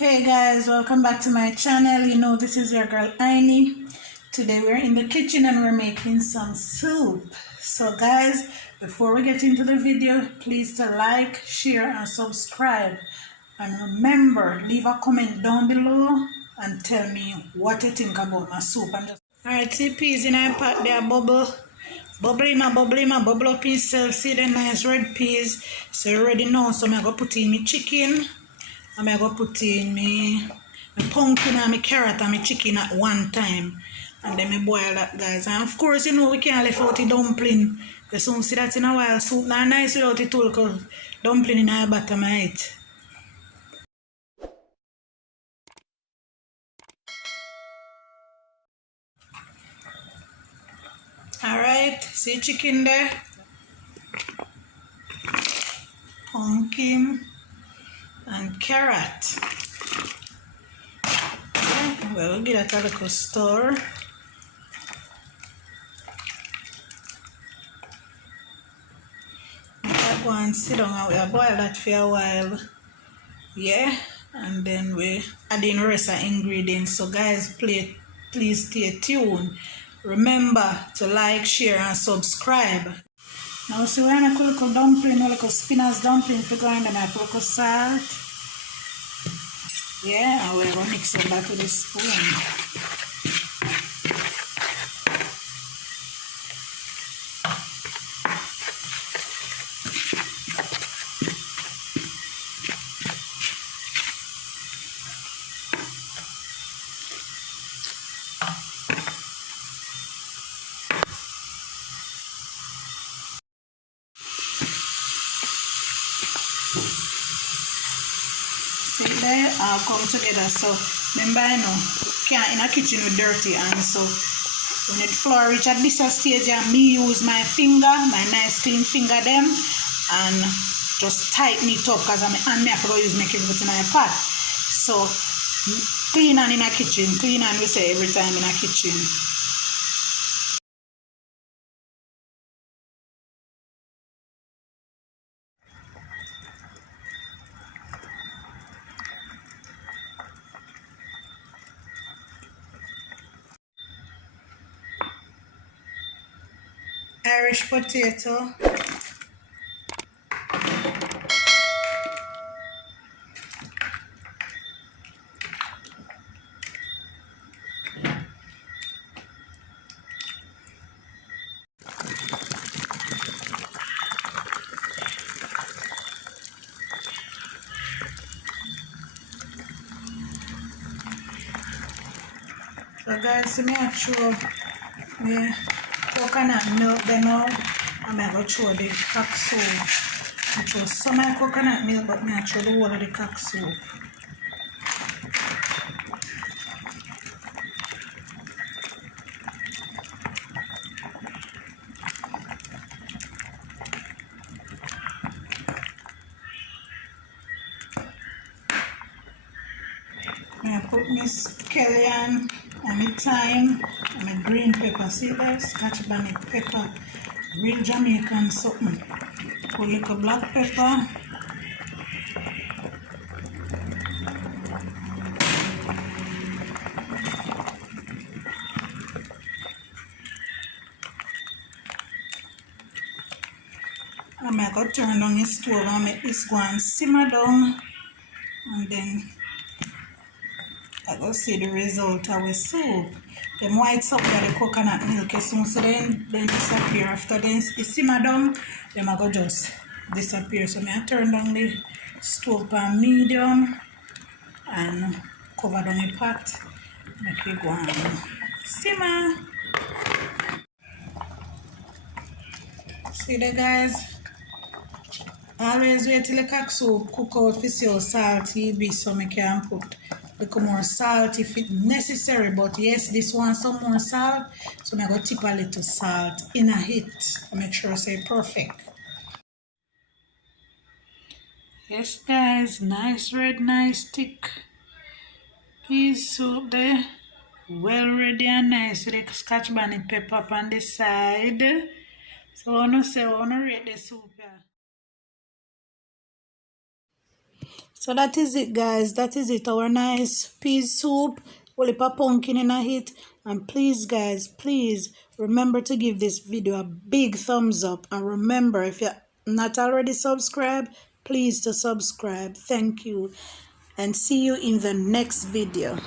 Hey guys, welcome back to my channel. You know, this is your girl Inie. Today we're in the kitchen and we're making some soup. So guys, before we get into the video, please to like, share and subscribe. And remember, leave a comment down below and tell me what you think about my soup. Alright, see peas in our pot there, bubble up itself. See the nice red peas. So you already know, so I'm going to put in my chicken. I'm going to put in my pumpkin and my carrot and my chicken at one time. And then I boil that, guys. And of course, you know, we can't leave out the dumpling. You soon see that in a while. Soup not nice without it all, because dumpling in our bottom of it. Alright, see chicken there? Pumpkin and carrot. Okay, we'll give that a little stir. Go and sit down and we'll boil that for a while. Yeah, and then we add in the rest of ingredients. So guys, please stay tuned. Remember to like, share and subscribe. Now see, we're going to cook a dumpling, a little spinach dumpling for going, and I put a salt. Yeah, and we're going to mix it back with a spoon. There all come together. So remember, you know, can't in a kitchen with dirty hands. So when it flour reach at this stage, me use my finger, my nice clean finger them, and just tighten it up, because I'm and me have to use make everything in my pot. So clean hand in a kitchen, clean hand we say every time in a kitchen. Irish potato, so guys, see me throw me coconut milk then now, and I go throw the cock soup. I throw some of my coconut milk, but I throw the whole of the cock soup. I put my scallion and my thyme and my green pepper. See that? Scotch bonnet pepper. Real Jamaican something. Put a little black pepper. And I go turn down the stove and make this go and simmer down. And then I go see the result of the soup. Them whites up there, the coconut milk, as soon as then disappear. After then it simmer down, them I go just disappear. So I turn down the stove on medium and cover down the pot. Make it go and simmer. See the guys? Always wait till the cock soup cook out to see how salty it be, so I can put a little more salt if it's necessary. But yes, this one some more salt, so I'm going to tip a little salt in a hit to make sure it's perfect. Yes guys, nice red, nice thick peas soup there. Well ready and nice with the scotch bonnet pepper on the side. So I want to rate the soup here. So that is it, guys. That is it. Our nice peas soup. Only pumpkin in it. And please, guys, please remember to give this video a big thumbs up. And remember, if you're not already subscribed, please to subscribe. Thank you. And see you in the next video.